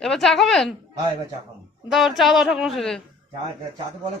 এবার চা খাবেন? হ্যাঁ এবার চা খাবো। দাও চা দাও ঠাকুর মশাইকে। চা তো বলে